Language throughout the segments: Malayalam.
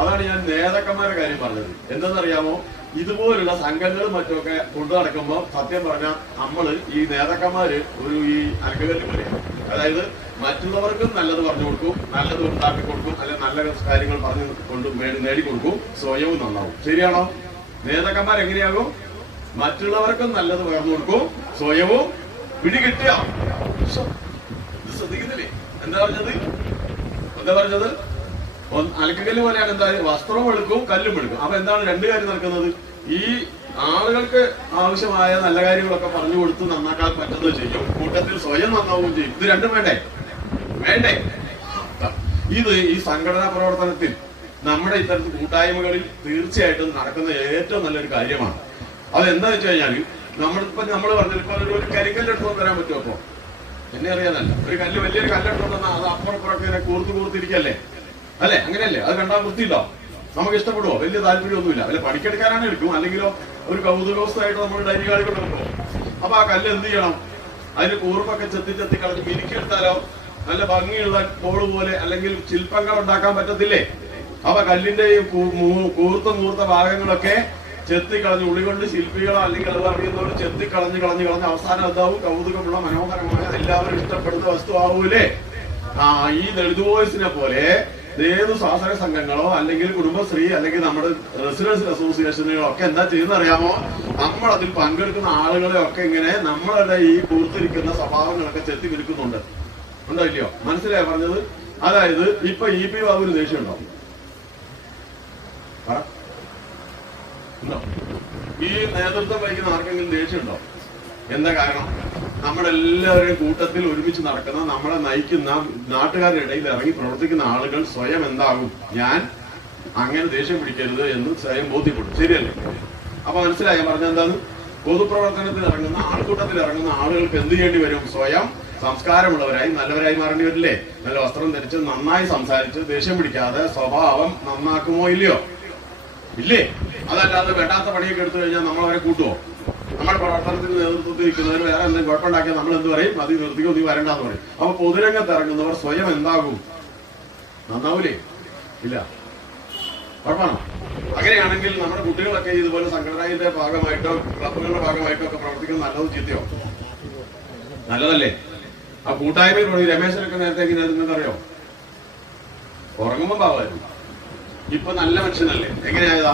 അതാണ് ഞാൻ നേതാക്കന്മാരുടെ കാര്യം പറഞ്ഞത്. എന്തെന്നറിയാമോ ഇതുപോലുള്ള സംഘങ്ങളും മറ്റുമൊക്കെ കൊണ്ടു നടക്കുമ്പോൾ സത്യം പറഞ്ഞാൽ നമ്മൾ ഈ നേതാക്കന്മാര് ഒരു ഈ അനുഗ്രഹത്തിൽ പറയാം അതായത് മറ്റുള്ളവർക്കും നല്ലത് പറഞ്ഞു കൊടുക്കും നല്ലത് ഉണ്ടാക്കി കൊടുക്കും അല്ലെങ്കിൽ നല്ല കാര്യങ്ങൾ പറഞ്ഞു കൊണ്ട് നേടിക്കൊടുക്കും സ്വയവും നന്നാവും. ശരിയാണോ? നേതാക്കന്മാർ എങ്ങനെയാകും? മറ്റുള്ളവർക്കും നല്ലത് പകർന്നു കൊടുക്കും സ്വയവും ഇത് ശ്രദ്ധിക്കുന്നില്ലേ? എന്താ പറഞ്ഞത്? എന്താ പറഞ്ഞത്? ഒന്ന് അലക്കുകല്ല് പോലെയാണ് എന്താ? വസ്ത്രവും എടുക്കും കല്ലും എടുക്കും. അപ്പൊ എന്താണ് രണ്ട് കാര്യം നടക്കുന്നത്? ഈ ആളുകൾക്ക് ആവശ്യമായ നല്ല കാര്യങ്ങളൊക്കെ പറഞ്ഞു കൊടുത്ത് നന്നാക്കാൻ പറ്റുന്നത് ചെയ്യും. കൂട്ടത്തിൽ സ്വയം നന്നാവുകയും ചെയ്യും. ഇത് രണ്ടും വേണ്ടേ? വേണ്ടേ? ഇത് ഈ സംഘടനാ പ്രവർത്തനത്തിൽ നമ്മുടെ ഇത്തരത്തിൽ കൂട്ടായ്മകളിൽ തീർച്ചയായിട്ടും നടക്കുന്ന ഏറ്റവും നല്ലൊരു കാര്യമാണ്. അതെന്താ വെച്ച് കഴിഞ്ഞാൽ നമ്മളിപ്പോ നമ്മൾ പറഞ്ഞത് ഇപ്പൊ ഒരു ഒരു കരിക്കല്ല് എടുത്തുകൊണ്ട് വരാൻ പറ്റുമോ അപ്പോ എന്നെ അറിയാനല്ല. ഒരു കല്ല് വലിയൊരു കല്ലെടുത്ത് വന്നാൽ അത് അപ്പുറപ്പുറത്ത് ഇങ്ങനെ കൂർത്ത് കൂർത്തിരിക്കല്ലേ? അല്ലേ? അങ്ങനെയല്ലേ? അത് കണ്ടാൽ വൃത്തിയില്ല നമുക്ക് ഇഷ്ടപ്പെടുവോ? വലിയ താല്പര്യമൊന്നുമില്ല. അല്ലെ പണിക്കെടുക്കാനാണ് എടുക്കും. അല്ലെങ്കിലോ ഒരു കൗതുകവസ്ഥയായിട്ട് നമ്മൾ ഡൈനി കാർഡ് കൊണ്ടുവരുമ്പോ അപ്പൊ ആ കല്ല് എന്ത് ചെയ്യണം? അതിന് കൂർപ്പൊക്കെ ചെത്തി ചെത്തി കളഞ്ഞ് മിനുക്കിയെടുത്താലോ? നല്ല ഭംഗിയുള്ള കോൾ പോലെ അല്ലെങ്കിൽ ശില്പങ്ങൾ ഉണ്ടാക്കാൻ പറ്റത്തില്ലേ? അപ്പൊ കല്ലിന്റെ കൂർത്ത മൂർത്ത ഭാഗങ്ങളൊക്കെ ചെത്തി കളഞ്ഞ് ഉള്ളി കൊണ്ട് ശില്പികളോ അല്ലെങ്കിൽ അത് അറിയുന്നവർ ചെത്തി കളഞ്ഞ് കളഞ്ഞ് കളഞ്ഞ് അവസാനം എന്താവും? കൗതുകമുള്ള മനോഹരമായ എല്ലാവരും ഇഷ്ടപ്പെടുന്ന വസ്തു ആവൂലേ ആ ഈ ദളിത് വോയിസിനെ പോലെ ഏത് സ്വാശ്രയ സംഘങ്ങളോ അല്ലെങ്കിൽ കുടുംബശ്രീ അല്ലെങ്കിൽ നമ്മുടെ റെസിഡൻസ് അസോസിയേഷനുകളോ ഒക്കെ എന്താ ചെയ്യുന്ന അറിയാമോ നമ്മൾ അതിൽ പങ്കെടുക്കുന്ന ആളുകളെ ഒക്കെ ഇങ്ങനെ നമ്മളുടെ ഈ പൂർത്തിരിക്കുന്ന സ്വഭാവങ്ങളൊക്കെ ചെത്തി വിൽക്കുന്നുണ്ട് ഉണ്ടോ ഇല്ലയോ? മനസ്സിലായി പറഞ്ഞത്? അതായത് ഇപ്പൊ ഇ പി ബാബുവിന് ദേഷ്യം ഉണ്ടോ? പറ. ഉണ്ടോ? ഈ നേതൃത്വം വഹിക്കുന്ന ആർക്കെങ്കിലും ദേഷ്യം ഉണ്ടോ? എന്താ കാരണം? നമ്മളെല്ലാവരുടെയും കൂട്ടത്തിൽ ഒരുമിച്ച് നടക്കുന്ന നമ്മളെ നയിക്കുന്ന നാട്ടുകാരുടെ ഇടയിൽ ഇറങ്ങി പ്രവർത്തിക്കുന്ന ആളുകൾ സ്വയം എന്താകും? ഞാൻ അങ്ങനെ ദേഷ്യം പിടിക്കരുത് എന്ന് സ്വയം ബോധ്യപ്പെടും. ശരിയല്ലേ? അപ്പൊ മനസ്സിലായ? പറഞ്ഞ എന്താണ്? പൊതുപ്രവർത്തനത്തിൽ ഇറങ്ങുന്ന ആൾക്കൂട്ടത്തിൽ ഇറങ്ങുന്ന ആളുകൾക്ക് എന്ത് ചെയ്യേണ്ടി വരും? സ്വയം സംസ്കാരമുള്ളവരായി നല്ലവരായി മാറേണ്ടി വരില്ലേ? നല്ല വസ്ത്രം ധരിച്ച് നന്നായി സംസാരിച്ച് ദേഷ്യം പിടിക്കാതെ സ്വഭാവം നന്നാക്കുമോ ഇല്ലയോ? ഇല്ലേ? അതല്ലാതെ വേണ്ടാത്ത പണിയൊക്കെ എടുത്തു കഴിഞ്ഞാൽ നമ്മൾ അവരെ കൂട്ടുവോ? നമ്മുടെ പ്രവർത്തനത്തിന് നേതൃത്വത്തിൽ നിൽക്കുന്നവർ വേറെ എന്തെങ്കിലും കുഴപ്പമുണ്ടാക്കിയാൽ നമ്മൾ എന്ത് പറയും? അത് നിർത്തിക്കോ നീ വരണ്ടെന്ന് പറയും. അപ്പൊ പൊതുരംഗത്ത് ഇറങ്ങുന്നവർ സ്വയം എന്താകും? നന്നാവൂലേ? ഇല്ല. കുഴപ്പമാണോ അങ്ങനെയാണെങ്കിൽ നമ്മുടെ കുട്ടികളൊക്കെ ഇതുപോലെ സംഘടനയുടെ ഭാഗമായിട്ടോ ക്ലബുകളുടെ ഭാഗമായിട്ടോ ഒക്കെ പ്രവർത്തിക്കുന്നത് നല്ലതും ചീത്തയോ നല്ലതല്ലേ? ആ കൂട്ടായ്മയിൽ പറഞ്ഞു രമേശനൊക്കെ നേരത്തെ എങ്ങനെയാ നിങ്ങൾക്കറിയോ ഉറങ്ങുമ്പോൾ പാവമായിരുന്നു. ഇപ്പൊ നല്ല മനുഷ്യനല്ലേ? എങ്ങനെയായതാ?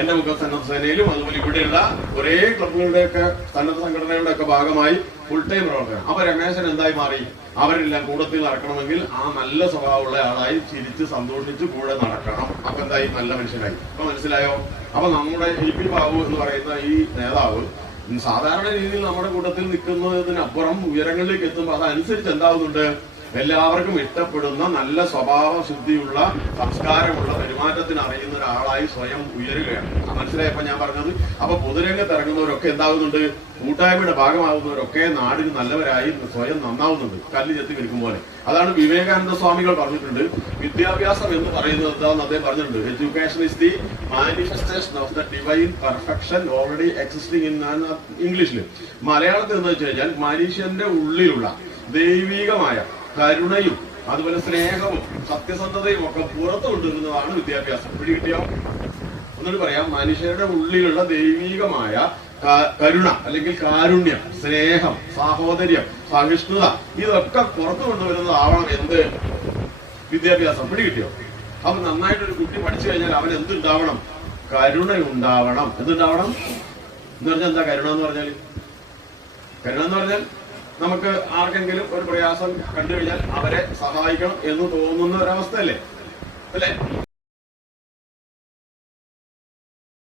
എന്റെ മുഖ സന്നദ്ധ സേനയിലും അതുപോലെ ഇവിടെയുള്ള ഒരേ ക്ലബുകളുടെയൊക്കെ സന്നദ്ധ സംഘടനയുടെ ഒക്കെ ഭാഗമായി ഫുൾ ടൈം പ്രവർത്തനം അപ്പൊ രമേശൻ എന്തായി മാറി? അവരെല്ലാം കൂടത്തിൽ നടക്കണമെങ്കിൽ ആ നല്ല സ്വഭാവമുള്ള ആളായി ചിരിച്ച് സന്തോഷിച്ച് കൂടെ നടക്കണം. അപ്പൊ എന്തായി? നല്ല മനുഷ്യനായി. അപ്പൊ മനസ്സിലായോ? അപ്പൊ നമ്മുടെ എ പി ബാബു എന്ന് പറയുന്ന ഈ നേതാവ് സാധാരണ രീതിയിൽ നമ്മുടെ കൂട്ടത്തിൽ നിൽക്കുന്നതിനപ്പുറം ഉയരങ്ങളിലേക്ക് എത്തുമ്പോൾ അതനുസരിച്ച് എന്താവുന്നുണ്ട്? എല്ലാവർക്കും ഇഷ്ടപ്പെടുന്ന നല്ല സ്വഭാവ ശുദ്ധിയുള്ള സംസ്കാരമുള്ള പെരുമാറ്റത്തിന് അറിയുന്ന ഒരാളായി സ്വയം ഉയരുകയാണ്. മനസ്സിലായപ്പോ ഞാൻ പറഞ്ഞത് അപ്പൊ പൊതുരംഗത്ത് ഇറങ്ങുന്നവരൊക്കെ എന്താകുന്നുണ്ട് കൂട്ടായ്മയുടെ ഭാഗമാകുന്നവരൊക്കെ നാടിന് നല്ലവരായി സ്വയം നന്നാവുന്നുണ്ട്. കല്ല് ചെത്തി വിൽക്കും പോലെ. അതാണ് വിവേകാനന്ദ സ്വാമികൾ പറഞ്ഞിട്ടുണ്ട്. വിദ്യാഭ്യാസം എന്ന് പറയുന്നത് എന്താണെന്ന് അദ്ദേഹം പറഞ്ഞിട്ടുണ്ട്. Education is the manifestation of the divine perfection already existing in ഇംഗ്ലീഷിൽ മലയാളത്തിൽ എന്ന് വെച്ച് കഴിഞ്ഞാൽ മനുഷ്യന്റെ ഉള്ളിലുള്ള ദൈവികമായ കരുണയും അതുപോലെ സ്നേഹവും സത്യസന്ധതയും ഒക്കെ പുറത്തു കൊണ്ടുവരുന്നതാണ് വിദ്യാഭ്യാസം. പിടികിട്ടിയോ? ഒന്നുകൂടി പറയാം. മനുഷ്യരുടെ ഉള്ളിലുള്ള ദൈവികമായ കരുണ അല്ലെങ്കിൽ കാരുണ്യം സ്നേഹം സാഹോദര്യം സഹിഷ്ണുത ഇതൊക്കെ പുറത്തു കൊണ്ടുവരുന്നതാവണം എന്ത്? വിദ്യാഭ്യാസം. പിടികിട്ടിയോ? അപ്പൊ നന്നായിട്ട് ഒരു കുട്ടി പഠിച്ചു കഴിഞ്ഞാൽ അവൻ എന്തുണ്ടാവണം? കരുണയുണ്ടാവണം. എന്തുണ്ടാവണം? എന്ന് പറഞ്ഞാൽ എന്താ കരുണ എന്ന് പറഞ്ഞാൽ കരുണ എന്ന് പറഞ്ഞാൽ നമുക്ക് ആർക്കെങ്കിലും ഒരു പ്രയാസം കണ്ടു കഴിഞ്ഞാൽ അവരെ സഹായിക്കണം എന്ന് തോന്നുന്ന ഒരവസ്ഥയല്ലേ? അല്ലേ?